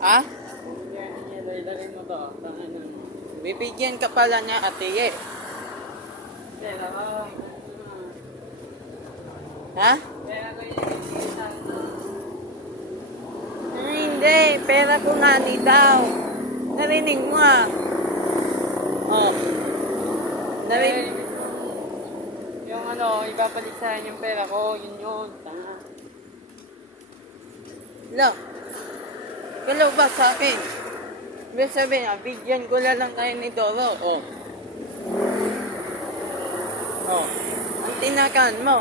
Ah? Dali mo to. Tangan na. Bibigyan ka pala niya, ate eh. Pera ko. Ha? Pera ko yung sa ano. Hindi, pera ko nga ni daw. Narinig mo ah. Oh. Narinig. Yung ano, ibabalik sa akin yung pera ko, yun. Tanga. Lo. Kalo ba sa akin? Ibig sabihin, bigyan ko lang kayo ni Doro. Oh. Oh. Ang tinakan mo.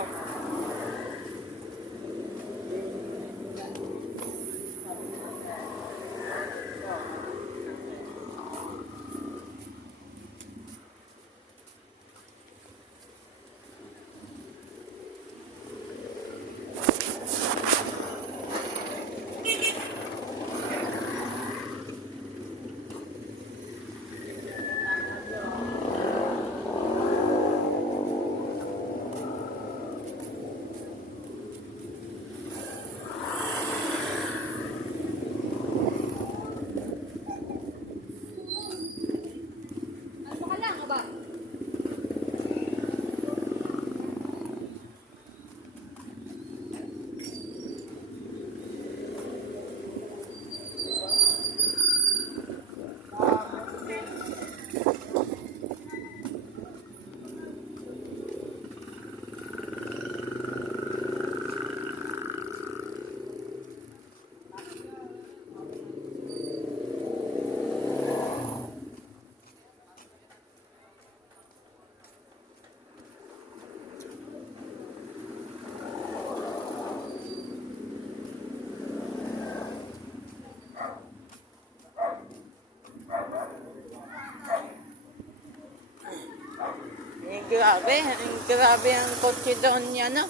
Grabe ang kotse doon niya, no?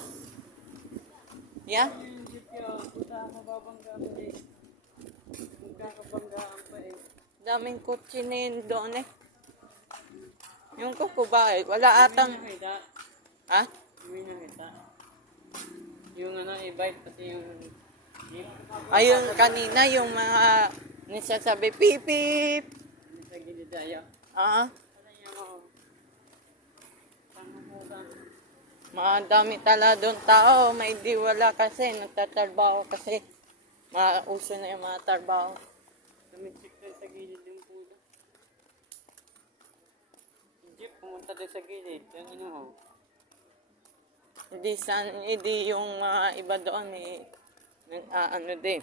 Yeah? Hindi ko, puta mababangga pa eh. Magkakabanggaan pa eh. Daming kotse na yun doon eh. Yung ko ba eh? Wala atang... Nakita. Ha? Hindi nakita. Yung ano, e-bike pati yung jeep. Ayun kanina yung mga nagsasabi, pip pip. Sa gilid tayo. Ah, Ano yung mga pangamutan. mga dami tala doon tao. May di wala kasi. Nagtatrabaho kasi. Mauso na yung mga trabaho. Tumitsik na sa gilid yung pulo. Yung jeep pumunta doon sa gilid. Yung ano ho. Hindi yung mga iba doon eh. Ano din.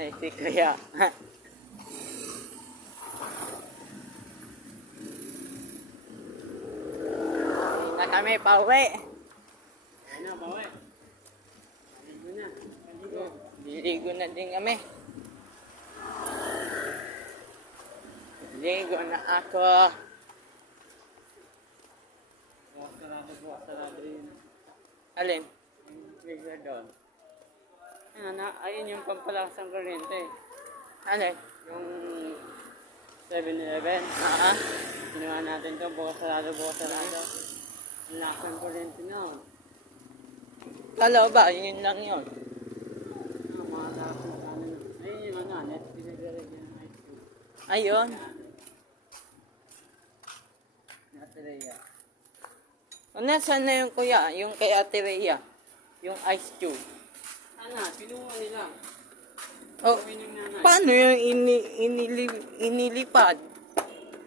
Eh, si kaya. Na kami pauwi. Ano, bawi? Kaligo na. Kaligo. Liligo na din kami. Ligo na ako. Bukas sarado yun. Alin? Yung trigger doon. Ayun yung pampalasang kuryente. Alin? Yung 7-Eleven. Ah, Ginawa natin to, bukas sarado. Ang lakas ng kuryente na. kala ba? Yun lang yun. Mga lakas ng ano na. Ayun yung ano, net pinaglalagyan ng ice cube. Ayun. Natalaya. O, nasaan na yung kuya? Yung kay Ate Rhea. Yung ice cube. Pinuha nila. Oh, Kami ng nanay. paano yung inilipad?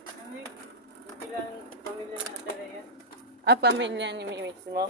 Kami, yung pamilya na Natalaya. Ah, pamilya ni mismo.